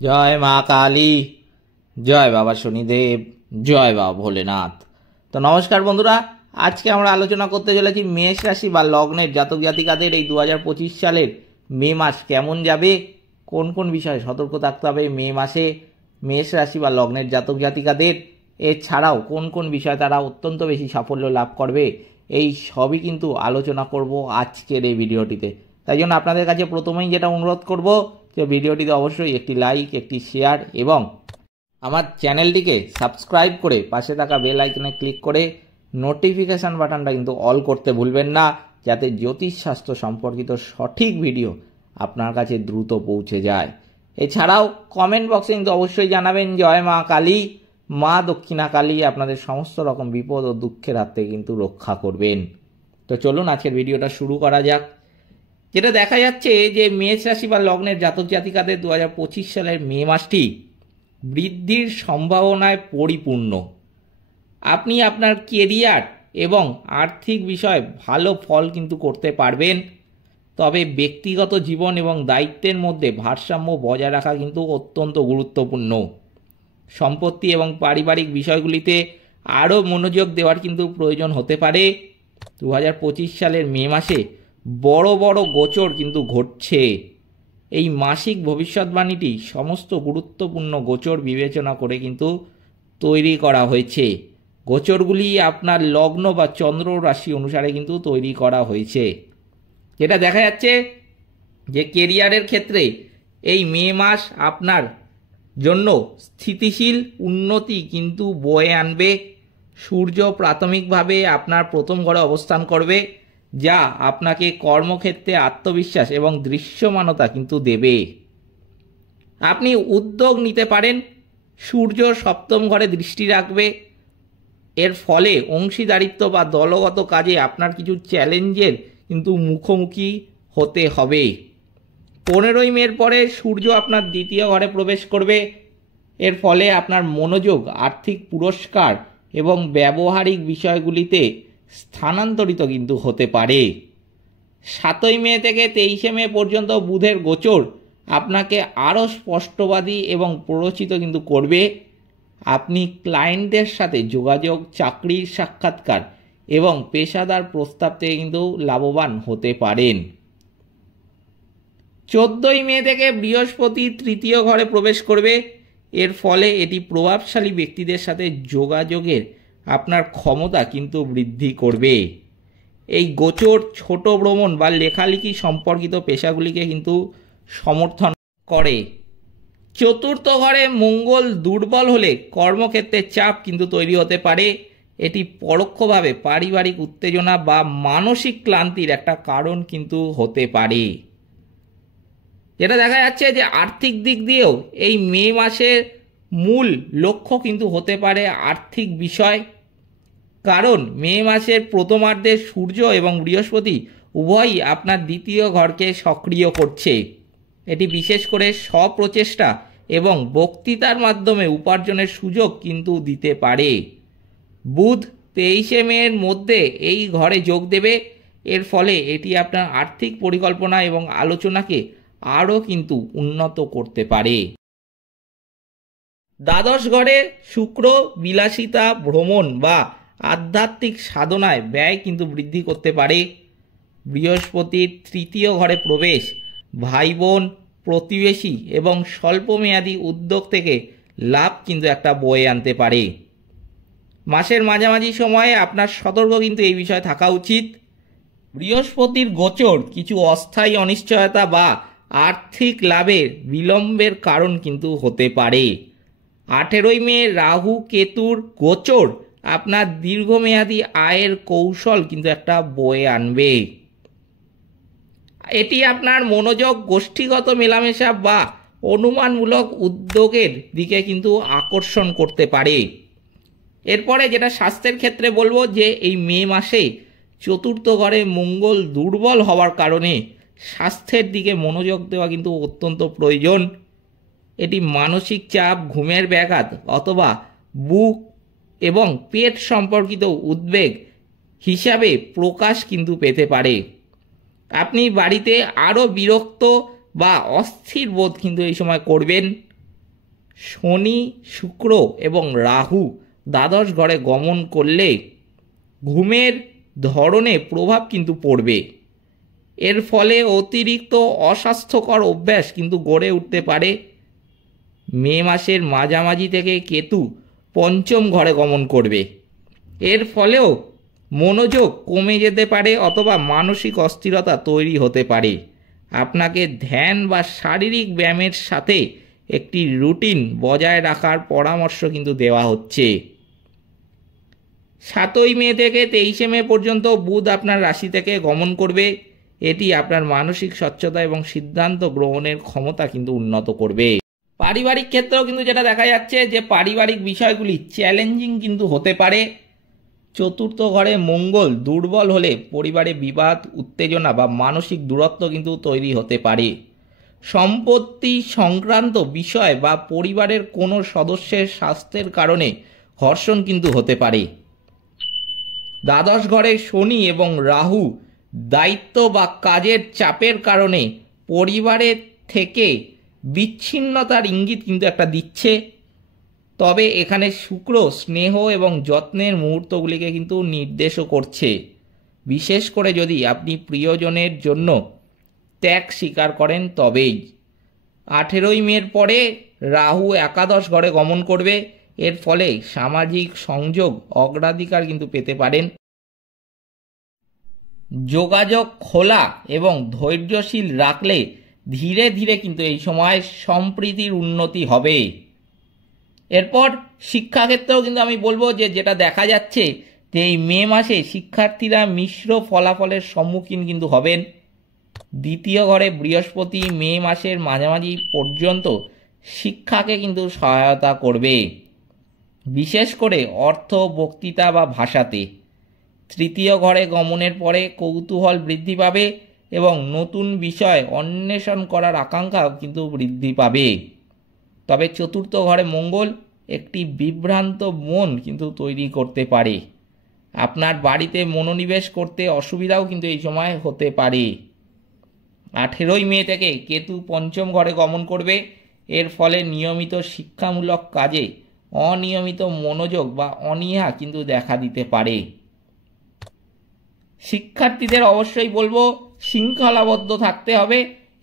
জয় মা কালী, জয় বাবা শনিদেব, জয় বাবা ভোলেনাথ। তো নমস্কার বন্ধুরা, আজকে আমরা আলোচনা করতে চলেছি মেষ রাশি বা লগ্নের জাতক জাতিকাদের এই 2025 সালের মে মাস কেমন যাবে, কোন কোন বিষয়ে সতর্ক থাকতে হবে মে মাসে মেষ রাশি বা লগ্নের জাতক জাতিকাদের, এছাড়াও কোন কোন বিষয়ে তারা অত্যন্ত বেশি সাফল্য লাভ করবে, এই সবই কিন্তু আলোচনা করব আজকের এই ভিডিওটিতে। তাই জন্য আপনাদের কাছে প্রথমেই যেটা অনুরোধ করব যে ভিডিওটিতে অবশ্যই একটি লাইক, একটি শেয়ার এবং আমার চ্যানেলটিকে সাবস্ক্রাইব করে পাশে থাকা বেল আইকনে ক্লিক করে নোটিফিকেশান বাটনটা কিন্তু অল করতে ভুলবেন না, যাতে জ্যোতিষশাস্ত্র সম্পর্কিত সঠিক ভিডিও আপনার কাছে দ্রুত পৌঁছে যায়। এছাড়াও কমেন্ট বক্সে কিন্তু অবশ্যই জানাবেন জয় মা কালী, মা দক্ষিণা কালী আপনাদের সমস্ত রকম বিপদ ও দুঃখের হাত থেকে কিন্তু রক্ষা করবেন। তো চলুন আজকের ভিডিওটা শুরু করা যাক। যেটা দেখা যাচ্ছে যে মেষ রাশি বা লগ্নের জাতক জাতিকাদের 2025 সালের মে মাসটি বৃদ্ধির সম্ভাবনায় পরিপূর্ণ। আপনি আপনার কেরিয়ার এবং আর্থিক বিষয়ে ভালো ফল কিন্তু করতে পারবেন, তবে ব্যক্তিগত জীবন এবং দায়িত্বের মধ্যে ভারসাম্য বজায় রাখা কিন্তু অত্যন্ত গুরুত্বপূর্ণ। সম্পত্তি এবং পারিবারিক বিষয়গুলিতে আরও মনোযোগ দেওয়ার কিন্তু প্রয়োজন হতে পারে। 2025 সালের মে মাসে বড় বড় গোচর কিন্তু ঘটছে। এই মাসিক ভবিষ্যৎবাণীটি সমস্ত গুরুত্বপূর্ণ গোচর বিবেচনা করে কিন্তু তৈরি করা হয়েছে। গোচরগুলি আপনার লগ্ন বা চন্দ্র রাশি অনুসারে কিন্তু তৈরি করা হয়েছে। যেটা দেখা যাচ্ছে যে কেরিয়ারের ক্ষেত্রে এই মে মাস আপনার জন্য স্থিতিশীল উন্নতি কিন্তু বয়ে আনবে। সূর্য প্রাথমিকভাবে আপনার প্রথম ঘরে অবস্থান করবে, যা আপনাকে কর্মক্ষেত্রে আত্মবিশ্বাস এবং দৃশ্যমানতা কিন্তু দেবে। আপনি উদ্যোগ নিতে পারেন। সূর্য সপ্তম ঘরে দৃষ্টি রাখবে, এর ফলে অংশীদারিত্ব বা দলগত কাজে আপনার কিছু চ্যালেঞ্জের কিন্তু মুখোমুখি হতে হবে। 15ই মের পরে সূর্য আপনার দ্বিতীয় ঘরে প্রবেশ করবে, এর ফলে আপনার মনোযোগ আর্থিক পুরস্কার এবং ব্যবহারিক বিষয়গুলিতে স্থানান্তরিত কিন্তু হতে পারে। 7ই মে থেকে 23শে মে পর্যন্ত বুধের গোচর আপনাকে আরও স্পষ্টবাদী এবং প্ররোচিত কিন্তু করবে। আপনি ক্লায়েন্টদের সাথে যোগাযোগ, চাকরির সাক্ষাৎকার এবং পেশাদার প্রস্তাব থেকে কিন্তু লাভবান হতে পারেন। 14ই মে থেকে বৃহস্পতি তৃতীয় ঘরে প্রবেশ করবে, এর ফলে এটি প্রভাবশালী ব্যক্তিদের সাথে যোগাযোগের আপনার ক্ষমতা কিন্তু বৃদ্ধি করবে। এই গোচর ছোট ভ্রমণ বা লেখালেখি সম্পর্কিত পেশাগুলিকে কিন্তু সমর্থন করে। চতুর্থ ঘরে মঙ্গল দুর্বল হলে কর্মক্ষেত্রে চাপ কিন্তু তৈরি হতে পারে। এটি পরোক্ষভাবে পারিবারিক উত্তেজনা বা মানসিক ক্লান্তির একটা কারণ কিন্তু হতে পারে। যেটা দেখা যাচ্ছে যে আর্থিক দিক দিয়েও এই মে মাসের মূল লক্ষ্য কিন্তু হতে পারে আর্থিক বিষয়, কারণ মে মাসের প্রথমার্ধে সূর্য এবং বৃহস্পতি উভয়ই আপনার দ্বিতীয় ঘরকে সক্রিয় করছে। এটি বিশেষ করে স্বপ্রচেষ্টা এবং বক্তৃতার মাধ্যমে উপার্জনের সুযোগ কিন্তু দিতে পারে। বুধ 23শে মের মধ্যে এই ঘরে যোগ দেবে, এর ফলে এটি আপনার আর্থিক পরিকল্পনা এবং আলোচনাকে আরও কিন্তু উন্নত করতে পারে। দ্বাদশ ঘরে শুক্র বিলাসিতা, ভ্রমণ বা আধ্যাত্মিক সাধনায় ব্যয় কিন্তু বৃদ্ধি করতে পারে। বৃহস্পতির তৃতীয় ঘরে প্রবেশ ভাই বোন, প্রতিবেশী এবং স্বল্পমেয়াদী উদ্যোগ থেকে লাভ কিন্তু একটা বয়ে আনতে পারে। মাসের মাঝামাঝি সময়ে আপনার সতর্ক কিন্তু এই বিষয়ে থাকা উচিত। বৃহস্পতির গোচর কিছু অস্থায়ী অনিশ্চয়তা বা আর্থিক লাভের বিলম্বের কারণ কিন্তু হতে পারে। 18ই মে রাহু কেতুর গোচর আপনার দীর্ঘমেয়াদী আয়ের কৌশল কিন্তু একটা বয়ে আনবে। এটি আপনার মনোযোগ গোষ্ঠীগত মেলামেশা বা অনুমানমূলক উদ্যোগের দিকে কিন্তু আকর্ষণ করতে পারে। এরপরে যেটা স্বাস্থ্যের ক্ষেত্রে বলবো যে এই মে মাসে চতুর্থ ঘরে মঙ্গল দুর্বল হওয়ার কারণে স্বাস্থ্যের দিকে মনোযোগ দেওয়া কিন্তু অত্যন্ত প্রয়োজন। এটি মানসিক চাপ, ঘুমের ব্যাঘাত অথবা বুক এবং পেট সম্পর্কিত উদ্বেগ হিসাবে প্রকাশ কিন্তু পেতে পারে। আপনি বাড়িতে আরও বিরক্ত বা অস্থির বোধ কিন্তু এই সময় করবেন। শনি, শুক্র এবং রাহু দ্বাদশ ঘরে গমন করলে ঘুমের ধরনে প্রভাব কিন্তু পড়বে। এর ফলে অতিরিক্ত অস্বাস্থ্যকর অভ্যাস কিন্তু গড়ে উঠতে পারে। মে মাসের মাঝামাঝি থেকে কেতু পঞ্চম ঘরে গমন করবে। এর ফলেও মনোযোগ কমে যেতে পারে অথবা মানসিক অস্থিরতা তৈরি হতে পারে। আপনাকে ধ্যান বা শারীরিক ব্যায়ামের সাথে একটি রুটিন বজায় রাখার পরামর্শ কিন্তু দেওয়া হচ্ছে। 7ই মে থেকে 23শে মে পর্যন্ত বুধ আপনার রাশি থেকে গমন করবে। এটি আপনার মানসিক স্বচ্ছতা এবং সিদ্ধান্ত গ্রহণের ক্ষমতা কিন্তু উন্নত করবে। পারিবারিক ক্ষেত্রেও কিন্তু যেটা দেখা যাচ্ছে যে পারিবারিক বিষয়গুলি চ্যালেঞ্জিং কিন্তু হতে পারে। চতুর্থ ঘরে মঙ্গল দুর্বল হলে পরিবারে বিবাদ, উত্তেজনা বা মানসিক দূরত্ব কিন্তু তৈরি হতে পারে। সম্পত্তি সংক্রান্ত বিষয় বা পরিবারের কোনো সদস্যের স্বাস্থ্যের কারণে ঘর্ষণ কিন্তু হতে পারে। দ্বাদশ ঘরে শনি এবং রাহু দায়িত্ব বা কাজের চাপের কারণে পরিবারের থেকে বিচ্ছিন্নতার ইঙ্গিত কিন্তু একটা দিচ্ছে। তবে এখানে শুক্র স্নেহ এবং যত্নের মুহূর্তগুলিকে কিন্তু নির্দেশও করছে, বিশেষ করে যদি আপনি প্রিয়জনের জন্য ত্যাগ স্বীকার করেন তবেই। 18ই মের পরে রাহু একাদশ ঘরে গমন করবে। এর ফলে সামাজিক সংযোগ অগ্রাধিকার কিন্তু পেতে পারেন। যোগাযোগ খোলা এবং ধৈর্যশীল রাখলে ধীরে ধীরে কিন্তু এই সময় সম্প্রীতির উন্নতি হবে। এরপর শিক্ষাক্ষেত্রেও কিন্তু আমি বলবো যে যেটা দেখা যাচ্ছে যে এই মে মাসে শিক্ষার্থীরা মিশ্র ফলাফলের সম্মুখীন কিন্তু হবেন। দ্বিতীয় ঘরে বৃহস্পতি মে মাসের মাঝামাঝি পর্যন্ত শিক্ষাকে কিন্তু সহায়তা করবে, বিশেষ করে অর্থ, বক্তৃতা বা ভাষাতে। তৃতীয় ঘরে গমনের পরে কৌতূহল বৃদ্ধি পাবে এবং নতুন বিষয় অন্বেষণ করার আকাঙ্ক্ষাও কিন্তু বৃদ্ধি পাবে। তবে চতুর্থ ঘরে মঙ্গল একটি বিভ্রান্ত মন কিন্তু তৈরি করতে পারে। আপনার বাড়িতে মনোনিবেশ করতে অসুবিধাও কিন্তু এই সময় হতে পারে। 18ই মে থেকে কেতু পঞ্চম ঘরে গমন করবে। এর ফলে নিয়মিত শিক্ষামূলক কাজে অনিয়মিত মনোযোগ বা অনীহা কিন্তু দেখা দিতে পারে। শিক্ষার্থীদের অবশ্যই বলবো শৃঙ্খলাবদ্ধ থাকতে হবে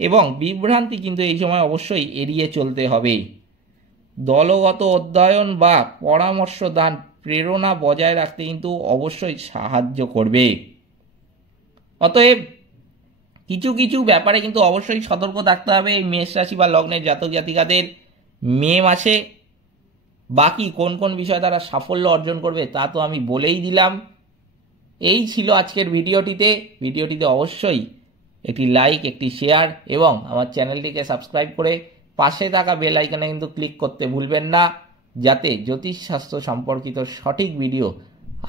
এবং বিভ্রান্তি কিন্তু এই সময় অবশ্যই এড়িয়ে চলতে হবে। দলগত অধ্যয়ন বা পরামর্শ দান প্রেরণা বজায় রাখতে কিন্তু অবশ্যই সাহায্য করবে। অতএব কিছু কিছু ব্যাপারে কিন্তু অবশ্যই সতর্ক থাকতে হবে এই মেষ রাশি বা লগ্নের জাতক জাতিকাদের মে মাসে। বাকি কোন কোন বিষয় তারা সাফল্য অর্জন করবে তা তো আমি বলেই দিলাম। এই ছিল আজকের ভিডিওটিতে অবশ্যই একটি লাইক, একটি শেয়ার এবং আমার চ্যানেলটিকে সাবস্ক্রাইব করে পাশে থাকা বেল আইকনে কিন্তু ক্লিক করতে ভুলবেন না, যাতে জ্যোতিষশাস্ত্র সম্পর্কিত সঠিক ভিডিও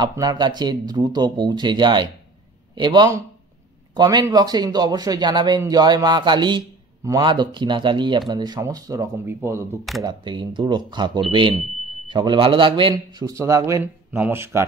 আপনার কাছে দ্রুত পৌঁছে যায়। এবং কমেন্ট বক্সে কিন্তু অবশ্যই জানাবেন জয় মা কালী, মা দক্ষিণা কালী আপনাদের সমস্ত রকম বিপদ ও দুঃখের হাত থেকে কিন্তু রক্ষা করবেন। সকলে ভালো থাকবেন, সুস্থ থাকবেন। নমস্কার।